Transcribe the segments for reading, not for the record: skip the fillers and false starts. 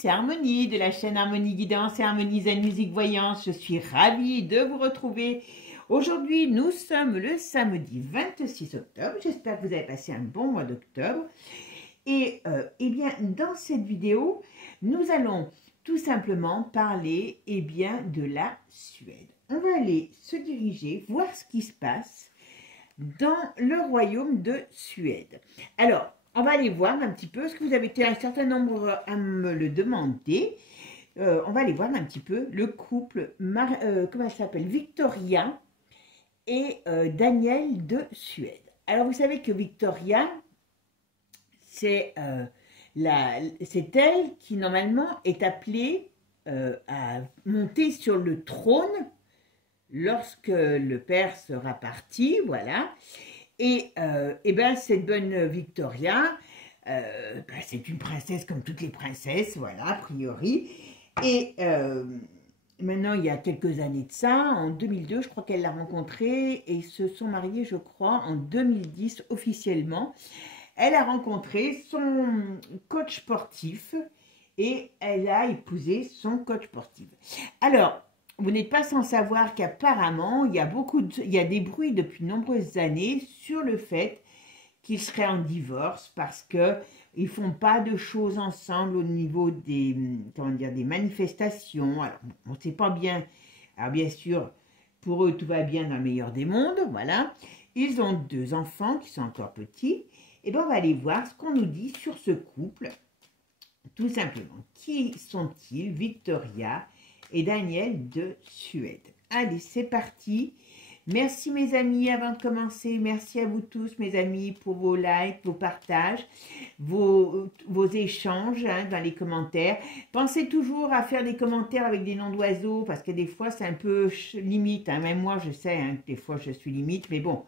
c'est Harmonie de la chaîne Harmonie Guidance et Harmonie Zen Musique Voyance. Je suis ravie de vous retrouver. Aujourd'hui, nous sommes le samedi 26 octobre. J'espère que vous avez passé un bon mois d'octobre. Et eh bien, dans cette vidéo, nous allons tout simplement parler de la Suède. On va aller se diriger, voir ce qui se passe dans le royaume de Suède. Alors, on va aller voir un petit peu, parce que vous avez été un certain nombre à me le demander. On va aller voir un petit peu le couple, comment elle s'appelle, Victoria et Daniel de Suède. Alors, vous savez que Victoria, c'est elle qui, normalement, est appelée à monter sur le trône lorsque le père sera parti, voilà. Et ben cette bonne Victoria, c'est une princesse comme toutes les princesses, voilà, a priori. Et maintenant, il y a quelques années de ça, en 2002, je crois qu'elle l'a rencontré et se sont mariés, je crois, en 2010 officiellement. Elle a rencontré son coach sportif et elle a épousé son coach sportif. Alors, vous n'êtes pas sans savoir qu'apparemment, il y a des bruits depuis de nombreuses années sur le fait qu'ils seraient en divorce parce qu'ils ne font pas de choses ensemble au niveau des, des manifestations. Alors, on ne sait pas bien. Alors, bien sûr, pour eux, tout va bien dans le meilleur des mondes, voilà. Ils ont 2 enfants qui sont encore petits. Et bien, on va aller voir ce qu'on nous dit sur ce couple. Tout simplement, qui sont-ils, Victoria et Daniel de Suède? Allez, c'est parti. Merci mes amis, avant de commencer, merci à vous tous mes amis pour vos likes, vos partages, vos échanges dans les commentaires. Pensez toujours à faire des commentaires avec des noms d'oiseaux parce que des fois c'est un peu limite, même moi je sais que des fois je suis limite, mais bon,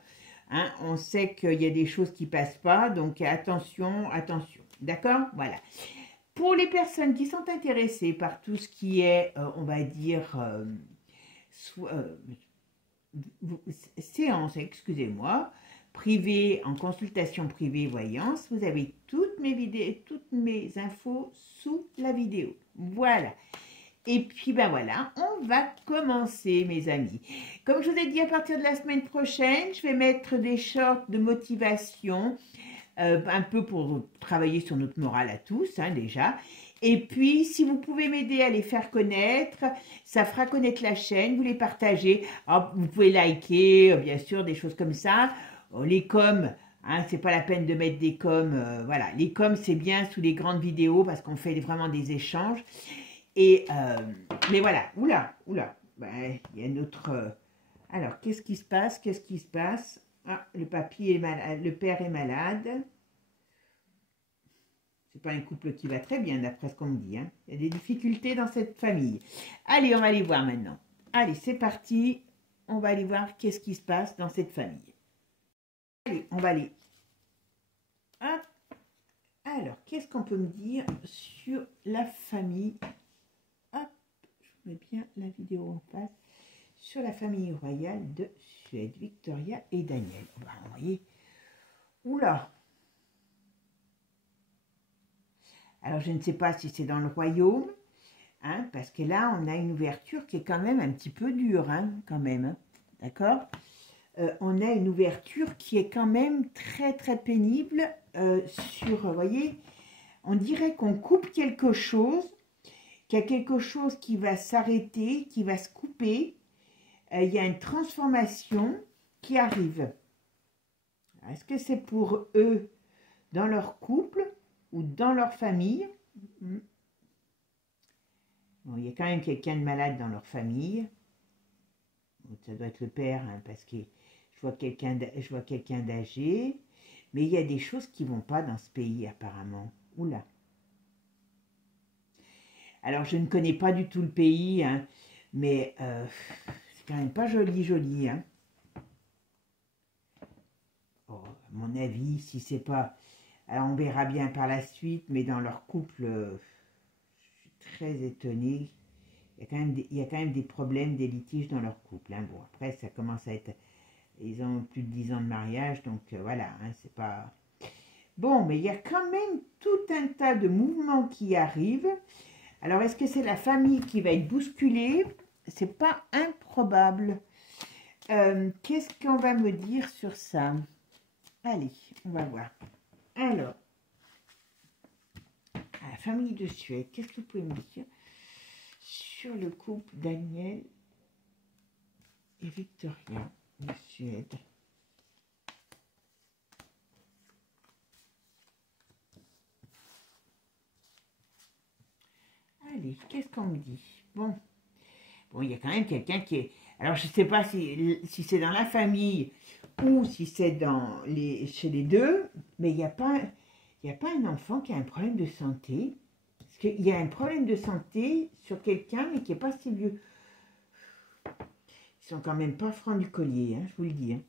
on sait qu'il y a des choses qui passent pas, donc attention, attention, d'accord? Voilà. Pour les personnes qui sont intéressées par tout ce qui est, on va dire, séance, excusez-moi, privée, en consultation privée voyance, vous avez toutes mes vidéos, toutes mes infos sous la vidéo. Voilà. Et puis, ben voilà, on va commencer, mes amis. Comme je vous ai dit, à partir de la semaine prochaine, je vais mettre des shorts de motivation, un peu pour travailler sur notre morale à tous, déjà. Et puis, si vous pouvez m'aider à les faire connaître, ça fera connaître la chaîne, vous les partagez. Alors, vous pouvez liker, bien sûr, des choses comme ça. Les coms, c'est pas la peine de mettre des coms. Voilà, les coms, c'est bien sous les grandes vidéos parce qu'on fait vraiment des échanges. Et, mais voilà, oula, ben, il y a notre... alors, qu'est-ce qui se passe? Ah, le papy est malade, le père est malade. C'est pas un couple qui va très bien, d'après ce qu'on me dit. Il y a des difficultés dans cette famille. Allez, on va aller voir maintenant. Allez, c'est parti. On va aller voir qu'est-ce qui se passe dans cette famille. Allez, on va aller. Hop. Alors, qu'est-ce qu'on peut me dire sur la famille? Hop, je mets bien la vidéo en face. Sur la famille royale de Suède, Victoria et Daniel. On va envoyer. Oula! Alors, je ne sais pas si c'est dans le royaume, parce que là, on a une ouverture qui est quand même un petit peu dure, quand même, d'accord? On a une ouverture qui est quand même très, très pénible sur, vous voyez, on dirait qu'on coupe quelque chose, qu'il y a quelque chose qui va s'arrêter, qui va se couper. Il y a une transformation qui arrive. Est-ce que c'est pour eux, dans leur couple ou dans leur famille? Bon, il y a quand même quelqu'un de malade dans leur famille. Donc, ça doit être le père, parce que je vois quelqu'un d'âgé. Mais il y a des choses qui ne vont pas dans ce pays, apparemment. Oula. Alors, je ne connais pas du tout le pays, mais c'est quand même pas joli, Oh, à mon avis, si c'est pas... Alors, on verra bien par la suite, mais dans leur couple, je suis très étonnée. Il y a quand même des problèmes, des litiges dans leur couple. Bon, après, ça commence à être... Ils ont plus de 10 ans de mariage, donc voilà, c'est pas... Bon, mais il y a quand même tout un tas de mouvements qui arrivent. Alors, est-ce que c'est la famille qui va être bousculée? C'est pas improbable. Qu'est-ce qu'on va me dire sur ça? Allez, on va voir. Alors, la famille de Suède, qu'est-ce que vous pouvez me dire sur le couple Daniel et Victoria de Suède? Allez, qu'est-ce qu'on me dit? Bon, il y a quand même quelqu'un qui est... Alors, je ne sais pas si c'est dans la famille ou si c'est chez les deux, mais il n'y a pas un enfant qui a un problème de santé. Parce qu'il y a un problème de santé sur quelqu'un, mais qui n'est pas si vieux. Ils sont quand même pas francs du collier, hein, je vous le dis. Hein.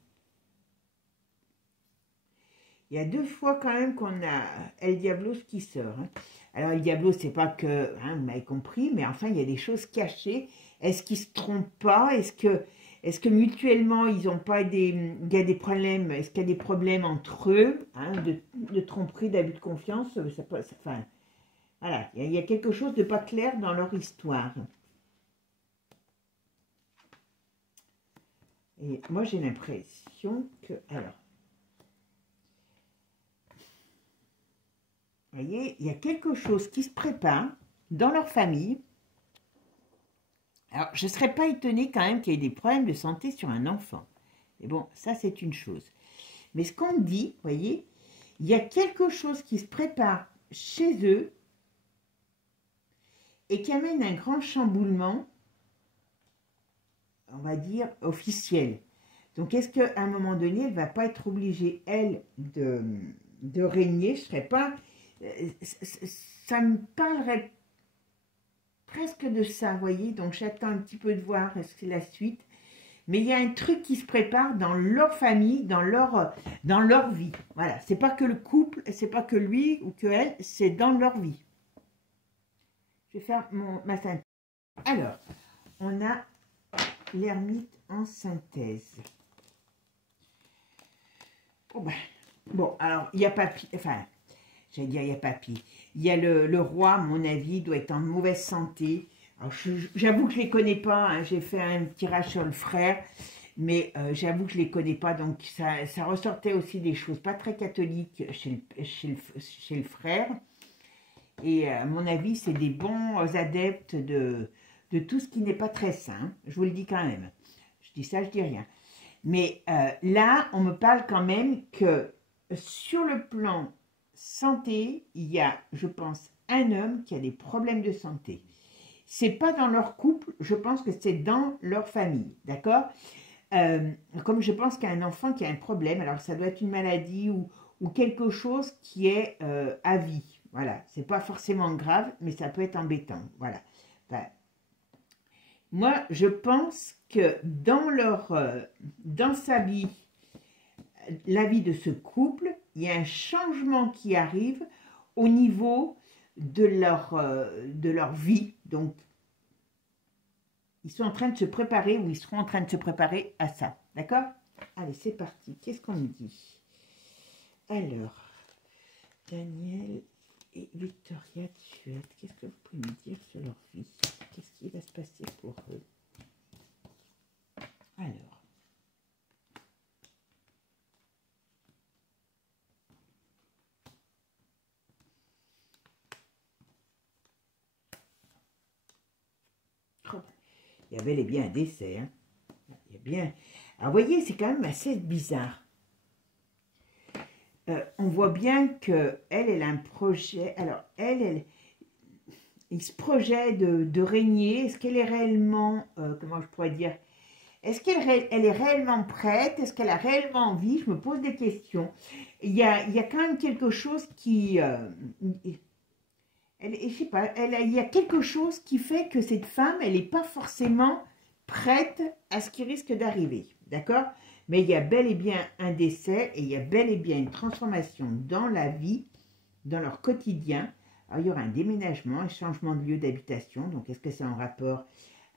Il y a 2 fois quand même qu'on a El Diablos qui sort. Hein. Alors, El Diablos, c'est pas que, hein, vous m'avez compris, mais enfin, il y a des choses cachées. Est-ce qu'ils se trompent pas? Est-ce que mutuellement, ils ont pas il y a des problèmes? Est-ce qu'il y a des problèmes entre eux, hein, de tromperie, d'abus de confiance? Enfin, voilà, il y a quelque chose de pas clair dans leur histoire. Et moi, j'ai l'impression que... Alors, vous voyez, il y a quelque chose qui se prépare dans leur famille. Alors, je ne serais pas étonnée quand même qu'il y ait des problèmes de santé sur un enfant. Mais bon, ça, c'est une chose. Mais ce qu'on dit, vous voyez, il y a quelque chose qui se prépare chez eux et qui amène un grand chamboulement, on va dire, officiel. Donc, est-ce qu'à un moment donné, elle ne va pas être obligée, elle, de régner? Je ne serais pas... Ça me parlerait presque de ça, vous voyez. Donc, j'attends un petit peu de voir est-ce que c'est la suite. Mais il y a un truc qui se prépare dans leur famille, dans leur vie. Voilà, c'est pas que le couple, c'est pas que lui ou que elle, c'est dans leur vie. Je vais faire ma synthèse. Alors, on a l'ermite en synthèse. Bon, alors, il y a papy, enfin, j'allais dire il y a papy. Il y a le roi, à mon avis, doit être en mauvaise santé. J'avoue que je ne les connais pas, hein, j'ai fait un tirage sur le frère, mais j'avoue que je ne les connais pas, donc ça ressortait aussi des choses pas très catholiques chez le frère. Et à mon avis, c'est des bons adeptes de tout ce qui n'est pas très sain, je vous le dis quand même. Je dis ça, je dis rien. Mais là, on me parle quand même que sur le plan santé, il y a, je pense, un homme qui a des problèmes de santé. C'est pas dans leur couple, je pense que c'est dans leur famille, d'accord? Comme je pense qu'il y a un enfant qui a un problème, alors ça doit être une maladie ou quelque chose qui est à vie. Voilà, c'est pas forcément grave, mais ça peut être embêtant. Voilà. Enfin, moi, je pense que dans sa vie, la vie de ce couple, il y a un changement qui arrive au niveau de leur vie. Donc, ils sont en train de se préparer ou ils seront en train de se préparer à ça. D'accord? Allez, c'est parti. Qu'est-ce qu'on me dit? Alors, Daniel et Victoria de Suède, qu'est-ce que vous pouvez me dire sur leur vie? Qu'est-ce qui va se passer pour eux? Alors. Il y a bel et bien un décès. Hein. Il y a bien... Alors, vous voyez, c'est quand même assez bizarre. On voit bien qu'elle a un projet. Alors, il se projette de régner. Est-ce qu'elle est réellement... comment je pourrais dire? Est-ce qu'elle est réellement prête? Est-ce qu'elle a réellement envie? Je me pose des questions. Il y a quand même quelque chose qui... je sais pas, il y a quelque chose qui fait que cette femme, elle n'est pas forcément prête à ce qui risque d'arriver, d'accord? Mais il y a bel et bien un décès et il y a bel et bien une transformation dans la vie, dans leur quotidien. Alors, il y aura un déménagement, un changement de lieu d'habitation. Donc, est-ce que c'est en rapport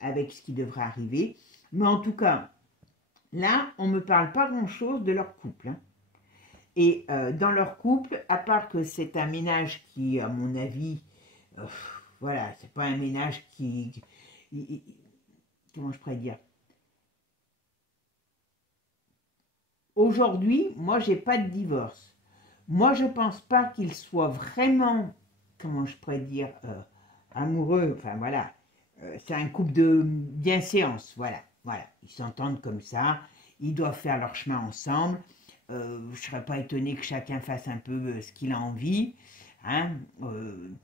avec ce qui devra arriver? Mais en tout cas, là, on ne me parle pas grand-chose de leur couple. Hein. Et dans leur couple, à part que c'est un ménage qui, à mon avis, voilà, c'est pas un ménage comment je pourrais dire? Aujourd'hui, moi, j'ai pas de divorce. Moi, je pense pas qu'ils soient vraiment, comment je pourrais dire, amoureux. Enfin, voilà. C'est un couple de bienséance. Voilà. Voilà. Ils s'entendent comme ça. Ils doivent faire leur chemin ensemble. Je ne serais pas étonné que chacun fasse un peu ce qu'il a envie. Hein,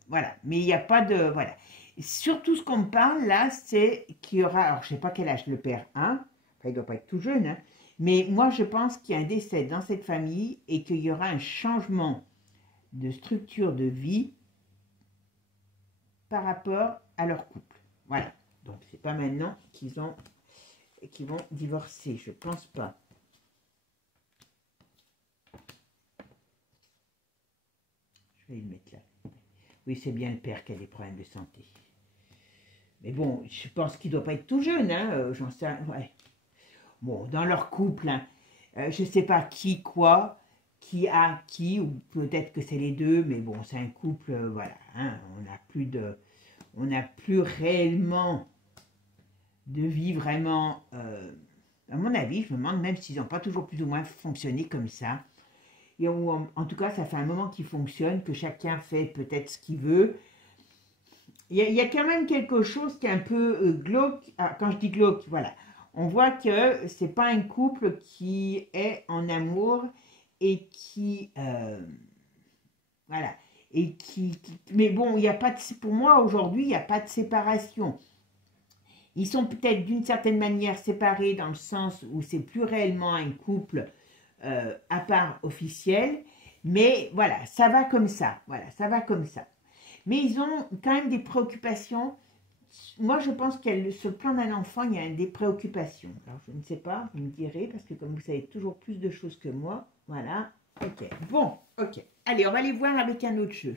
voilà. Mais il n'y a pas de. Voilà. Surtout, ce qu'on me parle là, c'est qu'il y aura. Alors, je ne sais pas quel âge le père a. Enfin, il ne doit pas être tout jeune. Hein, mais moi, je pense qu'il y a un décès dans cette famille et qu'il y aura un changement de structure de vie par rapport à leur couple. Voilà. Donc, c'est pas maintenant qu'ils vont divorcer. Je pense pas. Je vais le mettre là. Oui, c'est bien le père qui a des problèmes de santé. Mais bon, je pense qu'il ne doit pas être tout jeune. Hein, j'en sais. Ouais. Bon, dans leur couple, hein, je ne sais pas qui, quoi, qui a qui, ou peut-être que c'est les deux, mais bon, c'est un couple, voilà. Hein, on n'a plus réellement de vie vraiment. À mon avis, je me demande même s'ils n'ont pas toujours plus ou moins fonctionné comme ça. Et en tout cas, ça fait un moment qu'ils fonctionnent, que chacun fait peut-être ce qu'il veut. Il y a quand même quelque chose qui est un peu glauque. Ah, quand je dis glauque, voilà. On voit que c'est pas un couple qui est en amour et qui voilà mais bon, il n'y a pas de, pour moi aujourd'hui, il n'y a pas de séparation. Ils sont peut-être d'une certaine manière séparés dans le sens où c'est plus réellement un couple à part officiel, mais voilà, ça va comme ça. Voilà, ça va comme ça. Mais ils ont quand même des préoccupations. Moi, je pense qu'il sur le plan d'un enfant, il y a des préoccupations. Alors, je ne sais pas, vous me direz, parce que comme vous savez toujours plus de choses que moi, voilà. Ok, bon, ok. Allez, on va aller voir avec un autre jeu.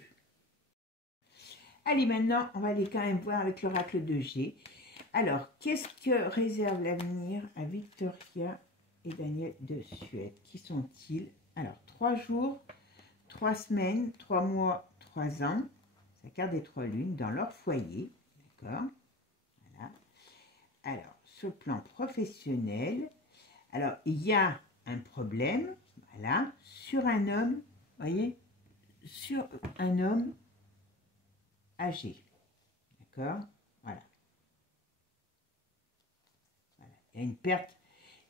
Allez, maintenant, on va aller quand même voir avec l'oracle de G. Alors, qu'est-ce que réserve l'avenir à Victoria et Daniel de Suède? Qui sont-ils? Alors, 3 jours, 3 semaines, 3 mois, 3 ans. La carte des 3 lunes dans leur foyer. D'accord? Voilà. Alors, sur le plan professionnel, alors, il y a un problème, voilà, sur un homme, voyez, sur un homme âgé. D'accord? Voilà. Voilà. Il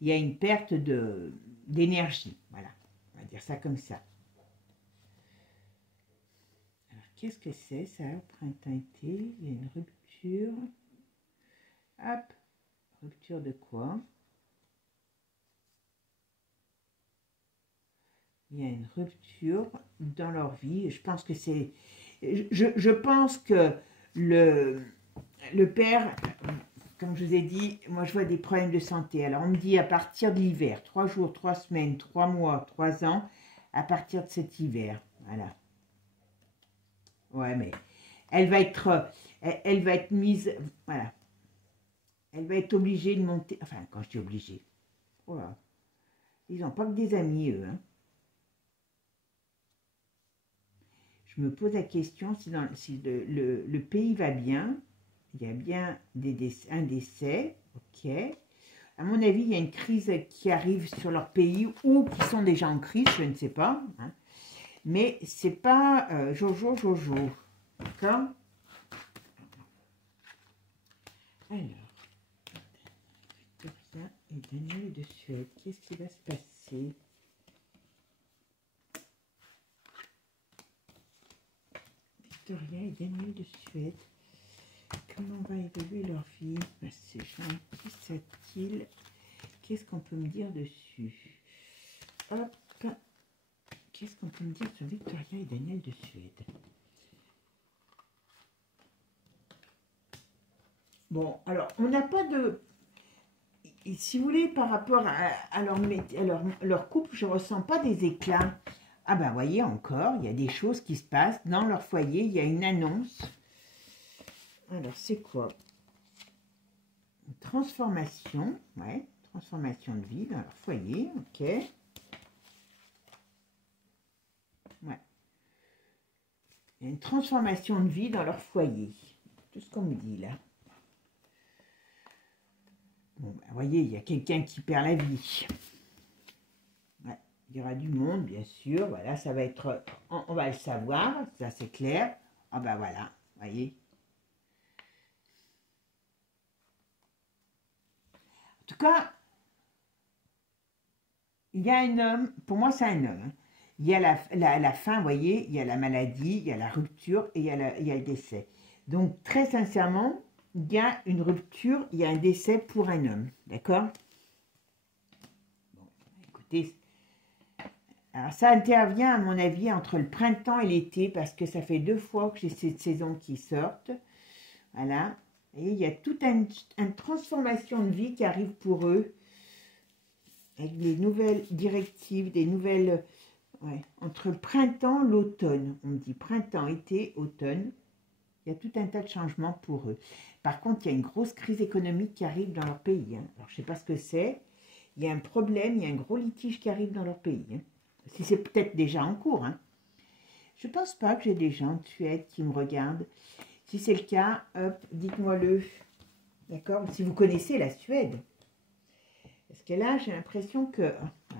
y a une perte d'énergie. Voilà. On va dire ça comme ça. Alors, qu'est-ce que c'est ça au printemps-été? Il y a une rupture. Hop. Rupture de quoi? Il y a une rupture dans leur vie. Je pense que c'est... Je pense que le père, comme je vous ai dit, moi je vois des problèmes de santé. Alors on me dit à partir de l'hiver, 3 jours, 3 semaines, 3 mois, 3 ans, à partir de cet hiver. Voilà. Ouais, mais elle va être mise, voilà. Elle va être obligée de monter, enfin quand je dis obligée, voilà. Ils n'ont pas que des amis eux, hein. Je me pose la question si le pays va bien, il y a bien un décès, ok. À mon avis, il y a une crise qui arrive sur leur pays ou qui sont déjà en crise, je ne sais pas. Hein. Mais c'est pas Jojo. D'accord? Alors, Victoria et Daniel de Suède, qu'est-ce qui va se passer? Victoria et Daniel de Suède, comment va évoluer leur vie? C'est gentil cette île. Qu'est-ce qu'on peut me dire dessus? Hop. Qu'est-ce qu'on peut me dire sur Victoria et Daniel de Suède? Bon, alors, on n'a pas de... Si vous voulez, par rapport à leur couple, je ne ressens pas des éclats. Ah ben, voyez, encore, il y a des choses qui se passent. Dans leur foyer, il y a une annonce. Alors, c'est quoi? Une transformation, ouais, transformation de vie dans leur foyer, ok. Ouais. Il y a une transformation de vie dans leur foyer. tout ce qu'on me dit là. Bon, ben, vous voyez, il y a quelqu'un qui perd la vie. Ouais, il y aura du monde, bien sûr. Voilà, ça va être... On va le savoir, ça c'est clair. Ah ben voilà, vous voyez. En tout cas, il y a un homme, pour moi c'est un homme, hein. Il y a la fin, vous voyez, il y a la maladie, il y a la rupture et il y a le décès. Donc, très sincèrement, il y a une rupture, il y a un décès pour un homme, d'accord? Bon, écoutez, alors ça intervient à mon avis entre le printemps et l'été parce que ça fait 2 fois que j'ai cette saison qui sortent. Voilà, et il y a toute une transformation de vie qui arrive pour eux avec des nouvelles directives, des nouvelles... Ouais, entre le printemps et l'automne, on me dit printemps, été, automne, il y a tout un tas de changements pour eux. Par contre, il y a une grosse crise économique qui arrive dans leur pays, hein. Alors, je ne sais pas ce que c'est. Il y a un problème, il y a un gros litige qui arrive dans leur pays, hein. Si c'est peut-être déjà en cours, hein. Je ne pense pas que j'ai des gens de Suède qui me regardent. Si c'est le cas, hop, dites-moi-le. D'accord? Si vous connaissez la Suède. Parce que là, j'ai l'impression que...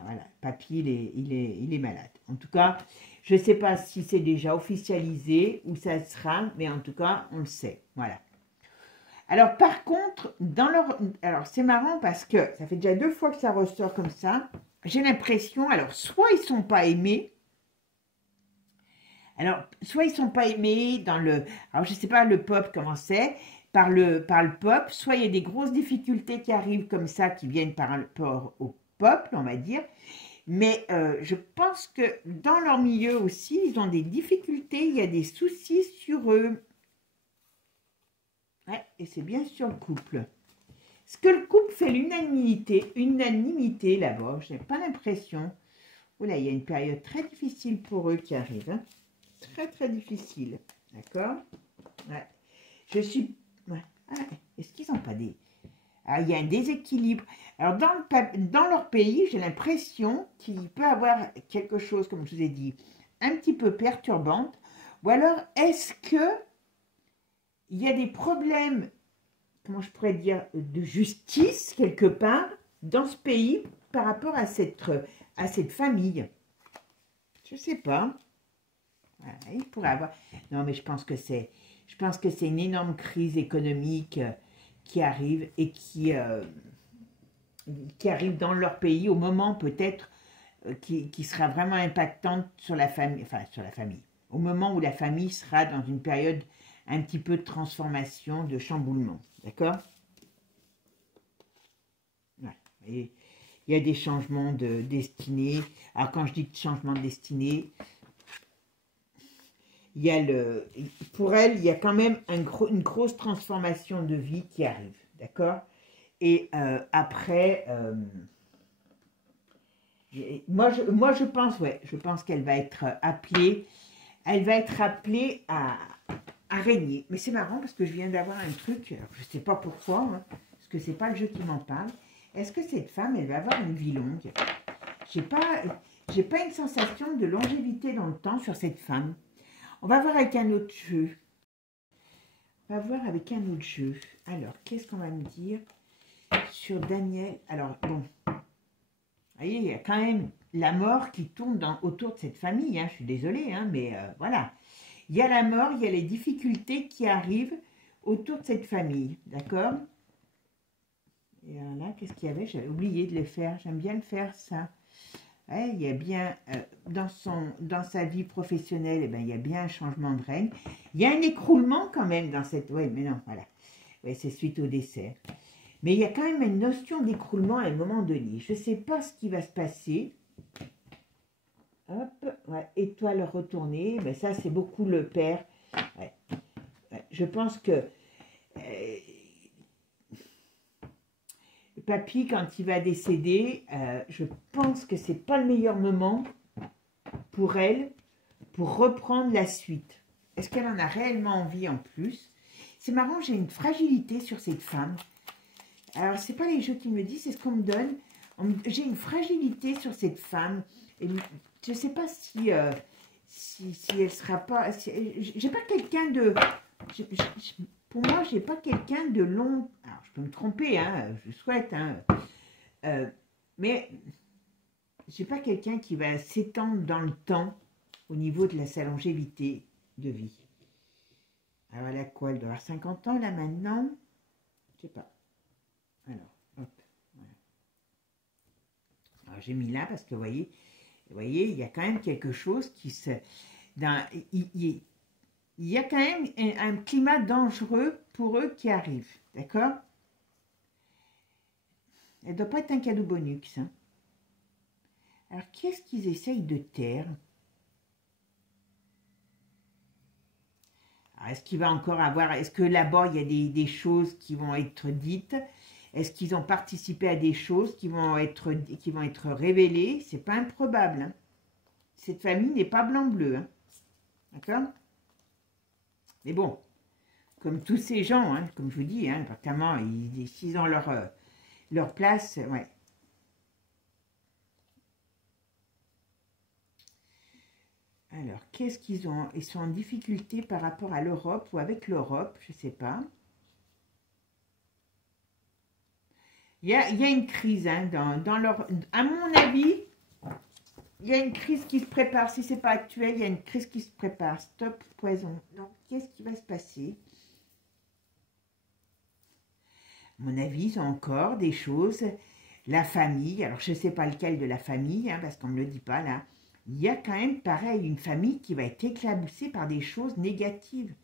Voilà, papy, il est malade. En tout cas, je ne sais pas si c'est déjà officialisé ou ça sera, mais en tout cas, on le sait. Voilà. Alors, par contre, dans leur... Alors, c'est marrant parce que ça fait déjà 2 fois que ça ressort comme ça. J'ai l'impression... Alors, soit ils ne sont pas aimés. Alors, soit ils ne sont pas aimés dans le... Alors, je ne sais pas le pop comment c'est. Par le peuple, soit il y a des grosses difficultés qui arrivent comme ça, qui viennent par rapport au peuple, on va dire. Mais je pense que dans leur milieu aussi, ils ont des difficultés, il y a des soucis sur eux. Ouais, et c'est bien sur le couple. Est-ce que le couple fait l'unanimité là-bas? Je n'ai pas l'impression. Oula, il y a une période très difficile pour eux qui arrive, hein. Très, très difficile. D'accord? Ouais. Je suis... Ouais. Ah, est-ce qu'ils n'ont pas des... Alors, il y a un déséquilibre. Alors, dans leur pays, j'ai l'impression qu'il peut y avoir quelque chose, comme je vous ai dit, un petit peu perturbante. Ou alors, est-ce que il y a des problèmes, comment je pourrais dire, de justice, quelque part, dans ce pays, par rapport à cette famille? Je ne sais pas. Voilà, il pourrait avoir... Non, mais je pense que c'est une énorme crise économique qui arrive et qui arrive dans leur pays au moment peut-être qui sera vraiment impactante sur la famille, enfin sur la famille, au moment où la famille sera dans une période un petit peu de transformation, de chamboulement, d'accord? Ouais. Et il y a des changements de destinée. Alors quand je dis changement de destinée, il y a pour elle, il y a quand même une grosse transformation de vie qui arrive, d'accord? Et après, moi je pense, ouais, je pense qu'elle va être appelée, à régner. Mais c'est marrant parce que je viens d'avoir un truc, alors je ne sais pas pourquoi, hein, parce que c'est pas le jeu qui m'en parle. Est-ce que cette femme, elle va avoir une vie longue? J'ai pas une sensation de longévité dans le temps sur cette femme. On va voir avec un autre jeu. On va voir avec un autre jeu. Alors, qu'est-ce qu'on va me dire sur Daniel? Alors, bon. Vous voyez, il y a quand même la mort qui tourne autour de cette famille. Hein. Je suis désolée, hein, mais voilà. Il y a la mort, il y a les difficultés qui arrivent autour de cette famille. D'accord? Et là, qu'est-ce qu'il y avait? J'avais oublié de le faire. J'aime bien le faire, ça. Ouais, il y a bien, dans sa vie professionnelle, eh ben, il y a bien un changement de règne. Il y a un écroulement quand même dans cette... Oui, mais non, voilà. Ouais, c'est suite au décès. Mais il y a quand même une notion d'écroulement à un moment donné. Je ne sais pas ce qui va se passer. Hop, ouais, étoile retournée. Mais ça, c'est beaucoup le père. Ouais. Ouais, je pense que... papy, quand il va décéder, je pense que c'est pas le meilleur moment pour elle pour reprendre la suite. Est-ce qu'elle en a réellement envie en plus? C'est marrant, j'ai une fragilité sur cette femme. Alors, c'est pas les jeux qui me disent, c'est ce qu'on me donne. J'ai une fragilité sur cette femme. Et je sais pas si elle sera pas... J'ai pas quelqu'un de... pour moi, j'ai pas quelqu'un de long. Alors, je peux me tromper, hein, je souhaite, hein, mais j'ai pas quelqu'un qui va s'étendre dans le temps au niveau de sa longévité de vie. Alors, elle a quoi? Elle doit avoir 50 ans là maintenant? Je sais pas. Alors, hop. Voilà. Alors, j'ai mis là parce que vous voyez, il y a quand même quelque chose qui se. Il y a quand même un climat dangereux pour eux qui arrive. D'accord? Elle ne doit pas être un cadeau bonus. Hein. Alors, qu'est-ce qu'ils essayent de taire? Est-ce qu'il va encore avoir... Est-ce que là-bas, il y a des choses qui vont être dites? Est-ce qu'ils ont participé à des choses qui vont être révélées? C'est pas improbable. Hein. Cette famille n'est pas blanc-bleu. Hein. D'accord? Mais bon, comme tous ces gens, hein, comme je vous dis, hein, notamment, s'ils ont leur place, ouais. Alors, qu'est-ce qu'ils ont? Ils sont en difficulté par rapport à l'Europe ou avec l'Europe, je ne sais pas. Il y a une crise, hein, dans leur... À mon avis, il y a une crise qui se prépare. Si ce n'est pas actuel, il y a une crise qui se prépare. Stop, poison. Donc, qu'est-ce qui va se passer? À mon avis, ils ont encore des choses. La famille, alors je ne sais pas lequel de la famille, hein, parce qu'on ne me le dit pas là. Il y a quand même, pareil, une famille qui va être éclaboussée par des choses négatives.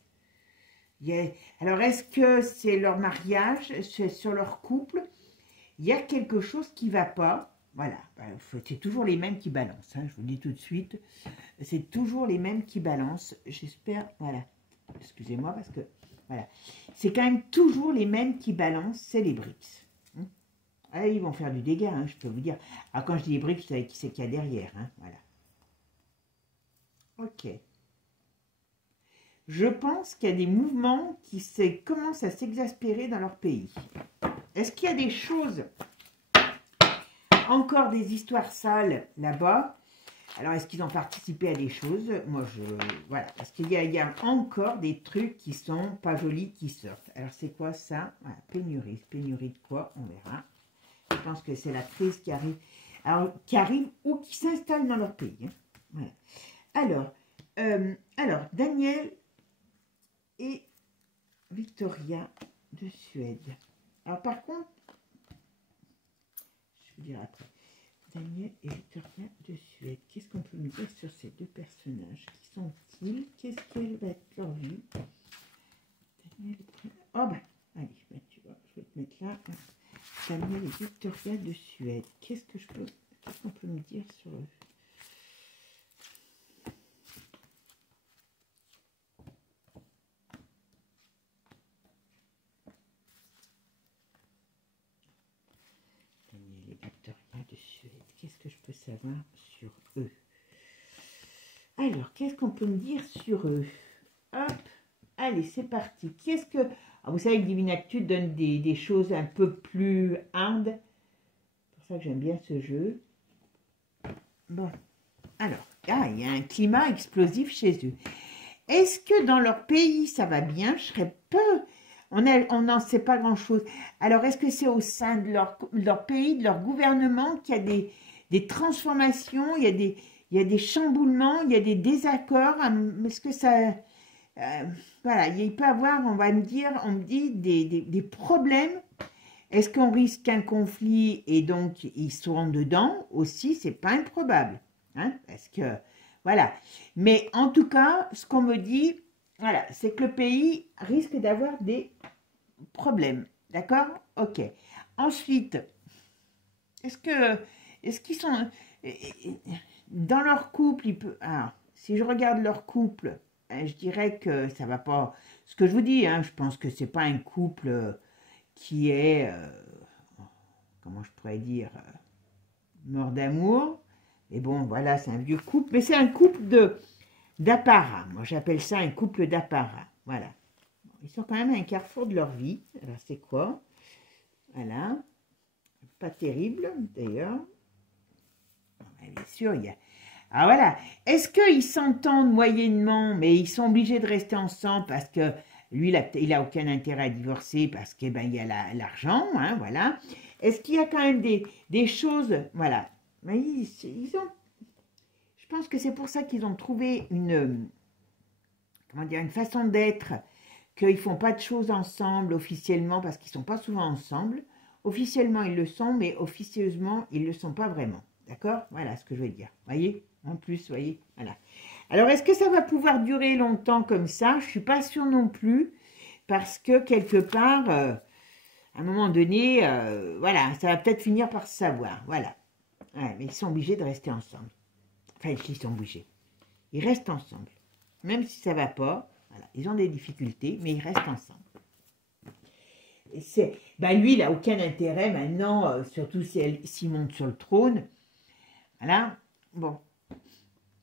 Alors, est-ce que c'est leur mariage, c'est sur leur couple? Il y a quelque chose qui ne va pas. Voilà, c'est toujours les mêmes qui balancent, hein, je vous le dis tout de suite. C'est toujours les mêmes qui balancent. J'espère, voilà. Excusez-moi parce que, voilà. C'est quand même toujours les mêmes qui balancent, c'est les BRICS. Ah, ils vont faire du dégât, hein, je peux vous dire. Alors, quand je dis les BRICS, vous savez qui c'est qu'il y a derrière, hein, voilà. Ok. Je pense qu'il y a des mouvements qui commencent à s'exaspérer dans leur pays. Est-ce qu'il y a des choses, encore des histoires sales là-bas? Alors, est-ce qu'ils ont participé à des choses? Moi, voilà, parce qu'il y a encore des trucs qui sont pas jolis qui sortent. Alors, c'est quoi ça? Voilà, pénurie. Pénurie de quoi? On verra. Je pense que c'est la crise qui arrive. Alors, qui arrive ou qui s'installe dans leur pays. Hein. Voilà. Alors, Daniel et Victoria de Suède. Alors, par contre, je vais dire après. Daniel et Victoria de Suède. Qu'est-ce qu'on peut nous dire sur ces deux personnages? Qui sont-ils? Qu'est-ce qu'elle va être leur vie? Daniel et... Oh, ben, allez, ben, tu vois, je vais te mettre là. Daniel et Victoria de Suède. Qu'est-ce qu'on peut me dire sur eux? Daniel et Victoria de Suède. Qu'est-ce que je peux savoir sur eux? Alors, qu'est-ce qu'on peut me dire sur eux? Hop, allez, c'est parti. Qu'est-ce que... Alors, vous savez que Divinactu donne des choses un peu plus hard. C'est pour ça que j'aime bien ce jeu. Bon, alors, il y a un climat explosif chez eux. Est-ce que dans leur pays, ça va bien? Je serais peu... On n'en sait pas grand-chose. Alors, est-ce que c'est au sein de leur pays, de leur gouvernement, qu'il y a des transformations, il y a des chamboulements, il y a des désaccords? Est-ce que ça... voilà, il peut y avoir, on me dit, des problèmes. Est-ce qu'on risque un conflit et donc ils seront dedans aussi? C'est pas improbable. Hein, parce que, voilà. Mais en tout cas, ce qu'on me dit... Voilà, c'est que le pays risque d'avoir des problèmes. D'accord? Ok. Ensuite, est-ce qu'ils sont... Dans leur couple, si je regarde leur couple, je dirais que ça va pas... Ce que je vous dis, hein, je pense que c'est pas un couple qui est... comment je pourrais dire? Mort d'amour. Et bon, voilà, c'est un vieux couple. Mais c'est un couple d'apparat. Moi, j'appelle ça un couple d'apparat. Voilà. Ils sont quand même à un carrefour de leur vie. Alors, c'est quoi? Voilà. Pas terrible, d'ailleurs. Bien sûr, il y a... Ah, voilà. Est-ce qu'ils s'entendent moyennement, mais ils sont obligés de rester ensemble parce que Lui, il a aucun intérêt à divorcer parce qu'il ben, il y a l'argent, hein, voilà. Est-ce qu'il y a quand même des choses, voilà. Mais ils ont, je pense que c'est pour ça qu'ils ont trouvé comment dire, une façon d'être, qu'ils ne font pas de choses ensemble officiellement parce qu'ils ne sont pas souvent ensemble. Officiellement, ils le sont, mais officieusement, ils ne le sont pas vraiment. D'accord? Voilà ce que je veux dire. Voyez? En plus, voyez? Voilà. Alors, est-ce que ça va pouvoir durer longtemps comme ça? Je ne suis pas sûre non plus, parce que quelque part, à un moment donné, voilà, ça va peut-être finir par se savoir. Voilà. Ouais, mais ils sont obligés de rester ensemble. Enfin, ils sont obligés. Ils restent ensemble. Même si ça ne va pas, voilà, ils ont des difficultés, mais ils restent ensemble. Ben lui, il n'a aucun intérêt maintenant, surtout s'il monte sur le trône. Voilà. Bon.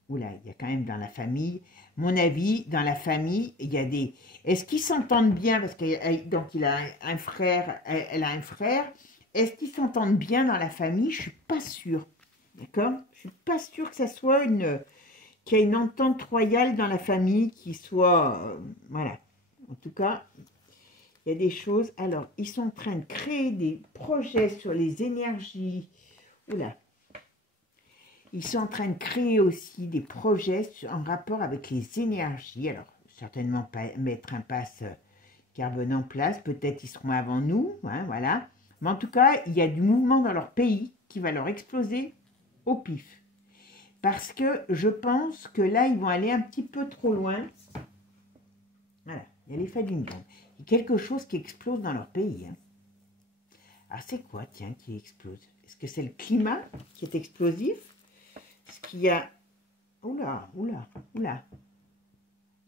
Oula, il y a quand même dans la famille, mon avis, dans la famille, il y a des... Est-ce qu'ils s'entendent bien? Parce que donc il a un frère, elle a un frère. Est-ce qu'ils s'entendent bien dans la famille? Je ne suis pas sûre. D'accord? Je ne suis pas sûre que ça soit qu'il y ait une entente royale dans la famille qui soit... voilà. En tout cas, il y a des choses... Alors, ils sont en train de créer des projets sur les énergies. Oula. Ils sont en train de créer aussi des projets en rapport avec les énergies. Alors, certainement pas mettre un passe carbone en place. Peut-être ils seront avant nous. Hein, voilà. Mais en tout cas, il y a du mouvement dans leur pays qui va leur exploser au pif. Parce que je pense que là, ils vont aller un petit peu trop loin. Voilà. Il y a l'effet d'une bombe. Il y a quelque chose qui explose dans leur pays. Hein. Ah, c'est quoi, tiens, qui explose? Est-ce que c'est le climat qui est explosif? Est-ce qu'il y a... Oula. Il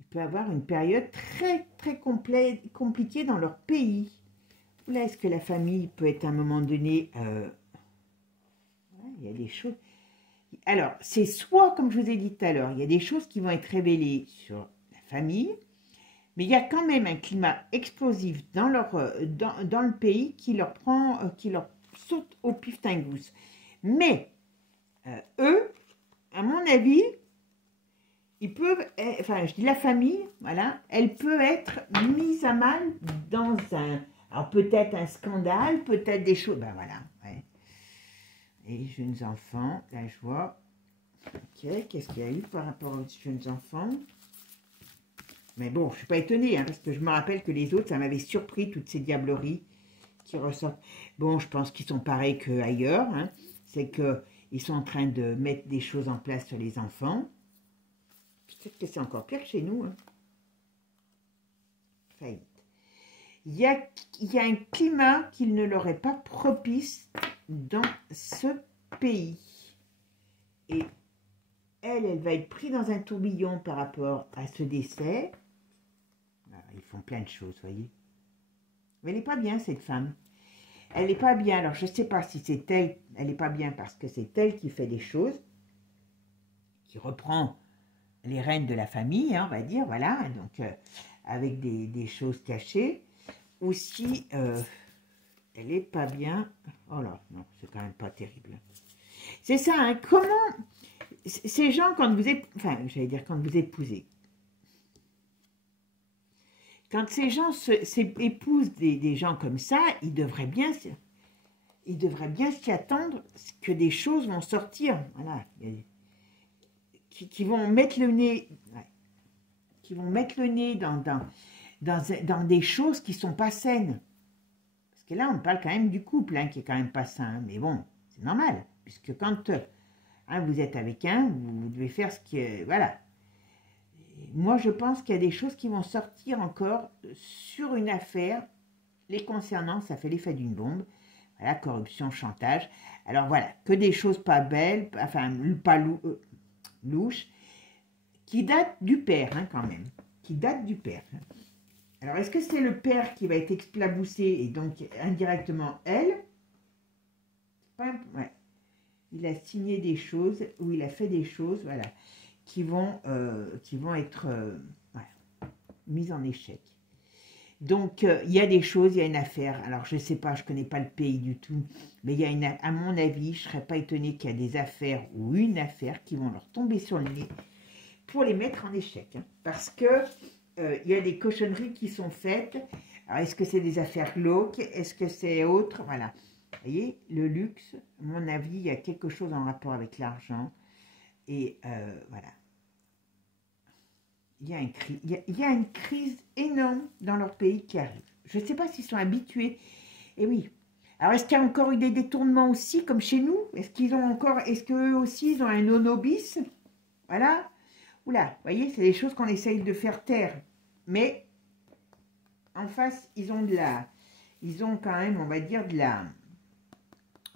peut y avoir une période très, très compliquée dans leur pays. Oula, est-ce que la famille peut être à un moment donné... il y a des choses... Alors, c'est soit, comme je vous ai dit tout à l'heure, il y a des choses qui vont être révélées sur la famille, mais il y a quand même un climat explosif dans le pays qui leur saute au pif-tingousse. Mais, eux... à mon avis, ils peuvent, enfin, je dis la famille, voilà, elle peut être mise à mal dans alors peut-être un scandale, peut-être des choses, ben voilà, ouais. Et jeunes enfants, là je vois, ok, qu'est-ce qu'il y a eu par rapport aux jeunes enfants? Mais bon, je ne suis pas étonnée, hein, parce que je me rappelle que les autres, ça m'avait surpris, toutes ces diableries qui ressortent. Bon, je pense qu'ils sont pareils qu'ailleurs, hein, c'est qu'ils sont en train de mettre des choses en place sur les enfants. Peut-être que c'est encore pire que chez nous. Hein. Faillite. Il y a un climat qui ne leur est pas propice dans ce pays. Et elle va être prise dans un tourbillon par rapport à ce décès. Alors, ils font plein de choses, vous voyez. Mais elle n'est pas bien, cette femme. Elle n'est pas bien. Alors, je ne sais pas si c'est elle. Elle n'est pas bien parce que c'est elle qui fait des choses, qui reprend les rênes de la famille, hein, on va dire, voilà, donc avec des choses cachées. Aussi, elle n'est pas bien. Oh là, non, c'est quand même pas terrible. C'est ça, hein, comment ces gens, quand vous enfin, j'allais dire quand vous épousez, quand ces gens épousent des gens comme ça, ils devraient bien s'y attendre que des choses vont sortir, voilà, qui vont mettre le nez, ouais, qui vont mettre le nez dans des choses qui sont pas saines. Parce que là, on parle quand même du couple, hein, qui est quand même pas sain. Hein, mais bon, c'est normal, puisque quand vous êtes avec un, vous devez faire ce qui... voilà. Moi, je pense qu'il y a des choses qui vont sortir encore sur une affaire les concernant. Ça fait l'effet d'une bombe. Voilà, corruption, chantage. Alors voilà, que des choses pas belles, enfin, pas louches, qui datent du père, hein, quand même. Qui datent du père. Alors, est-ce que c'est le père qui va être éclaboussé et donc indirectement elle? Ouais. Il a signé des choses, ou il a fait des choses, voilà, qui vont être voilà, mises en échec. Donc, il y a des choses, il y a une affaire. Alors, je ne sais pas, je ne connais pas le pays du tout, mais il y a à mon avis, je ne serais pas étonnée qu'il y a des affaires ou une affaire qui vont leur tomber sur le nez pour les mettre en échec. Hein, parce que il y a des cochonneries qui sont faites. Alors, est-ce que c'est des affaires glauques? Est-ce que c'est autre? Voilà. Vous voyez, le luxe, à mon avis, il y a quelque chose en rapport avec l'argent. Et voilà. Il y a une crise énorme dans leur pays qui arrive. Je ne sais pas s'ils sont habitués. Et oui. Alors, est-ce qu'il y a encore eu des détournements aussi, comme chez nous? Est-ce qu'eux aussi, ils ont un nonobis? Voilà. Oula, vous voyez, c'est des choses qu'on essaye de faire taire. Mais, en face, ils ont quand même, on va dire,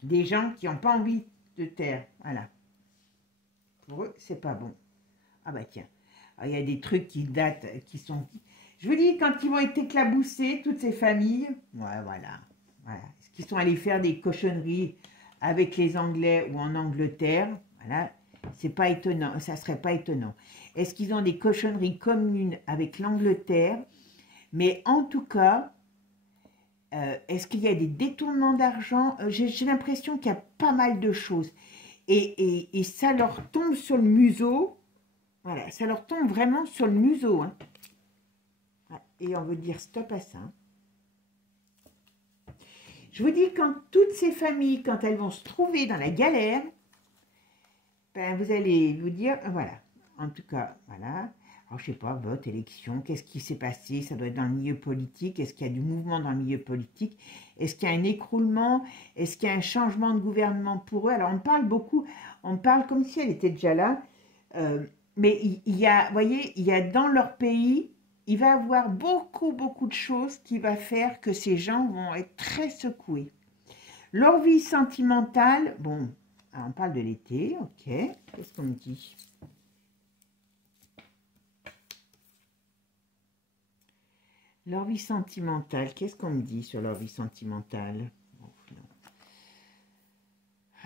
des gens qui n'ont pas envie de taire. Voilà. Pour eux, c'est pas bon. Ah bah tiens. Alors, il y a des trucs qui datent, qui sont... Je vous dis, quand ils vont être éclaboussés, toutes ces familles, ouais, voilà. Est-ce qu'ils sont allés faire des cochonneries avec les Anglais ou en Angleterre? Voilà, c'est pas étonnant, ça serait pas étonnant. Est-ce qu'ils ont des cochonneries communes avec l'Angleterre? Mais en tout cas, est-ce qu'il y a des détournements d'argent? J'ai l'impression qu'il y a pas mal de choses. Et ça leur tombe sur le museau. Voilà, ça leur tombe vraiment sur le museau. Hein. Et on veut dire stop à ça. Je vous dis, quand toutes ces familles, quand elles vont se trouver dans la galère, ben vous allez vous dire, voilà, en tout cas, voilà. Alors, je sais pas, vote, élection, qu'est-ce qui s'est passé? Ça doit être dans le milieu politique. Est-ce qu'il y a du mouvement dans le milieu politique? Est-ce qu'il y a un écroulement? Est-ce qu'il y a un changement de gouvernement pour eux? Alors, on parle beaucoup, on parle comme si elle était déjà là, mais il y a, vous voyez, il y a dans leur pays... Il va y avoir beaucoup de choses qui va faire que ces gens vont être très secoués. Leur vie sentimentale, bon, on parle de l'été, ok, qu'est-ce qu'on me dit? Leur vie sentimentale, qu'est-ce qu'on me dit sur leur vie sentimentale?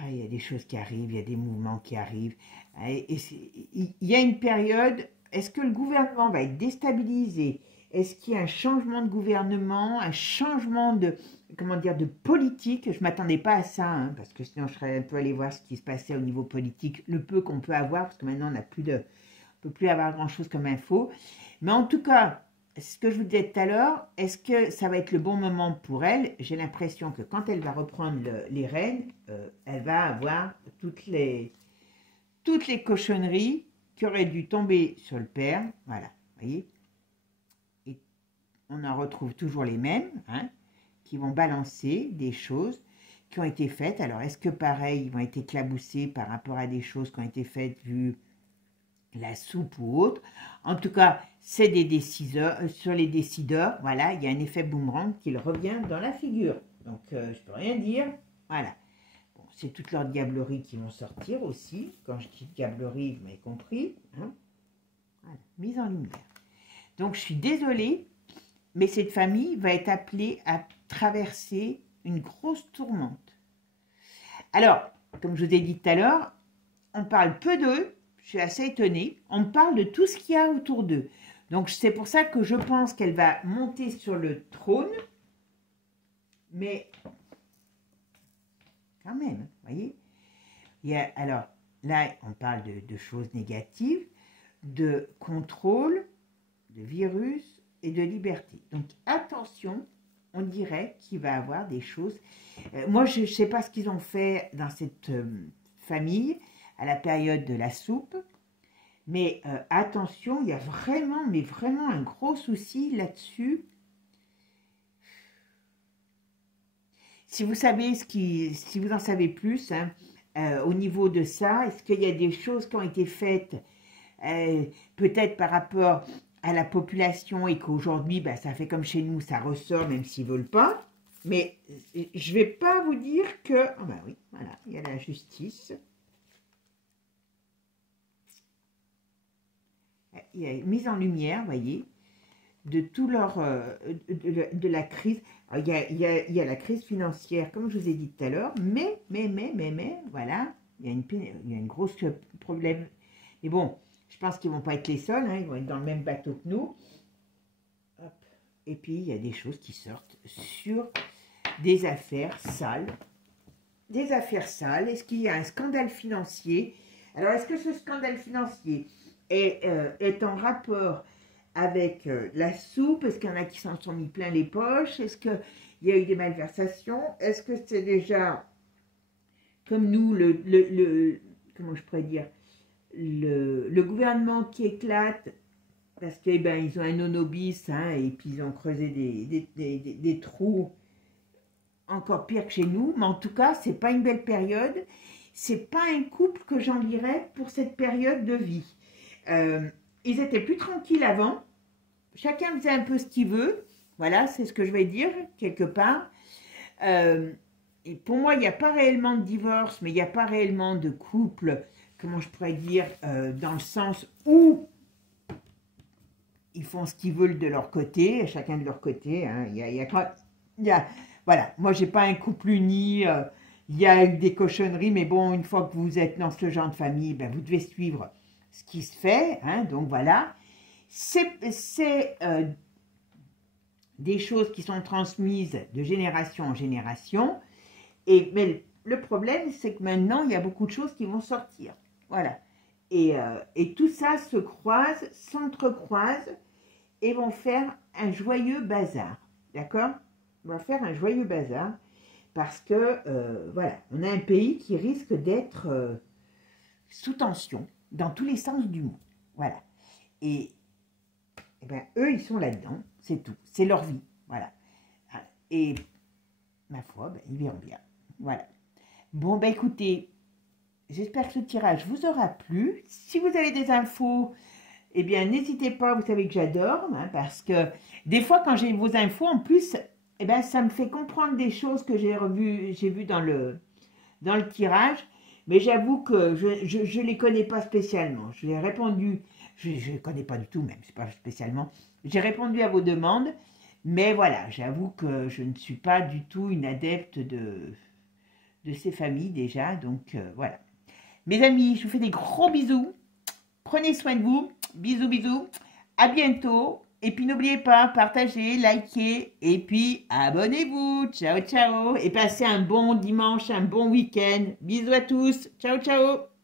Oh, il y a des choses qui arrivent, il y a des mouvements qui arrivent. Il y a une période... Est-ce que le gouvernement va être déstabilisé? Est-ce qu'il y a un changement de gouvernement, un changement de, comment dire, de politique? Je ne m'attendais pas à ça, hein, parce que sinon je serais un peu allé voir ce qui se passait au niveau politique, le peu qu'on peut avoir, parce que maintenant on n'a plus de, on peut plus avoir grand-chose comme info. Mais en tout cas, ce que je vous disais tout à l'heure, est-ce que ça va être le bon moment pour elle? J'ai l'impression que quand elle va reprendre les rênes, elle va avoir toutes les cochonneries qui aurait dû tomber sur le père, voilà, vous voyez, et on en retrouve toujours les mêmes, hein, qui vont balancer des choses qui ont été faites. Alors, est-ce que pareil, ils vont être éclaboussés par rapport à des choses qui ont été faites vu la soupe ou autre? En tout cas, c'est des décideurs, sur les décideurs, voilà, il y a un effet boomerang qui leur revient dans la figure. Donc, je peux rien dire, voilà. C'est toute leur diablerie qui vont sortir aussi. Quand je dis diablerie, vous m'avez compris. Hein, voilà, mise en lumière. Donc, je suis désolée, mais cette famille va être appelée à traverser une grosse tourmente. Alors, comme je vous ai dit tout à l'heure, on parle peu d'eux. Je suis assez étonnée. On parle de tout ce qu'il y a autour d'eux. Donc, c'est pour ça que je pense qu'elle va monter sur le trône. Mais... quand même, vous voyez. Alors, là, on parle de choses négatives, de contrôle, de virus et de liberté. Donc, attention, on dirait qu'il va y avoir des choses... moi, je ne sais pas ce qu'ils ont fait dans cette famille à la période de la soupe, mais attention, il y a vraiment, mais vraiment un gros souci là-dessus. Si vous savez si vous en savez plus, hein, au niveau de ça, est-ce qu'il y a des choses qui ont été faites peut-être par rapport à la population et qu'aujourd'hui, ben, ça fait comme chez nous, ça ressort même s'ils ne veulent pas. Mais je ne vais pas vous dire que... Ah ben oui, voilà, il y a la justice. Il y a une mise en lumière, vous voyez, de tout leur... de la crise. Alors, il y a la crise financière, comme je vous ai dit tout à l'heure, mais, voilà, il y a une grosse problème. Mais bon, je pense qu'ils ne vont pas être les seuls, hein, ils vont être dans le même bateau que nous. Hop. Et puis, il y a des choses qui sortent sur des affaires sales. Des affaires sales. Est-ce qu'il y a un scandale financier? Alors, est-ce que ce scandale financier est en rapport avec la soupe? Est-ce qu'il y en a qui s'en sont mis plein les poches? Est-ce qu'il y a eu des malversations? Est-ce que c'est déjà, comme nous, comment je pourrais dire, le gouvernement qui éclate parce qu'ils ben, ils ont un nonobis hein, et puis ils ont creusé des trous encore pire que chez nous, mais en tout cas, c'est pas une belle période. C'est pas un couple que j'envierais pour cette période de vie. Ils étaient plus tranquilles avant. Chacun faisait un peu ce qu'il veut. Voilà, c'est ce que je vais dire, quelque part. Et pour moi, il n'y a pas réellement de divorce, mais il n'y a pas réellement de couple, comment je pourrais dire, dans le sens où ils font ce qu'ils veulent de leur côté, chacun de leur côté. Hein. Voilà, moi, j'ai pas un couple uni. Il y a eu des cochonneries, mais bon, une fois que vous êtes dans ce genre de famille, ben, vous devez suivre ce qui se fait. Hein, donc voilà. C'est des choses qui sont transmises de génération en génération. Mais le problème, c'est que maintenant, il y a beaucoup de choses qui vont sortir. Voilà. Et tout ça se croise, s'entrecroise et vont faire un joyeux bazar. D'accord? On va faire un joyeux bazar parce que, voilà, on a un pays qui risque d'être sous tension dans tous les sens du mot. Voilà. Et ben, eux, ils sont là-dedans, c'est tout. C'est leur vie. Voilà. Et ma foi, ben, ils verront bien. Voilà. Bon, ben écoutez, j'espère que ce tirage vous aura plu. Si vous avez des infos, eh bien, n'hésitez pas, vous savez que j'adore, hein, parce que des fois, quand j'ai vos infos, en plus, eh bien, ça me fait comprendre des choses que j'ai vues dans le tirage, mais j'avoue que je les connais pas spécialement. Je l'ai répondu, je les connais pas du tout même, c'est pas spécialement. J'ai répondu à vos demandes, mais voilà, j'avoue que je ne suis pas du tout une adepte de ces familles déjà, donc voilà. Mes amis, je vous fais des gros bisous. Prenez soin de vous. Bisous, bisous. À bientôt. Et puis n'oubliez pas, partagez, likez et puis abonnez-vous. Ciao, ciao. Et passez un bon dimanche, un bon week-end. Bisous à tous. Ciao, ciao.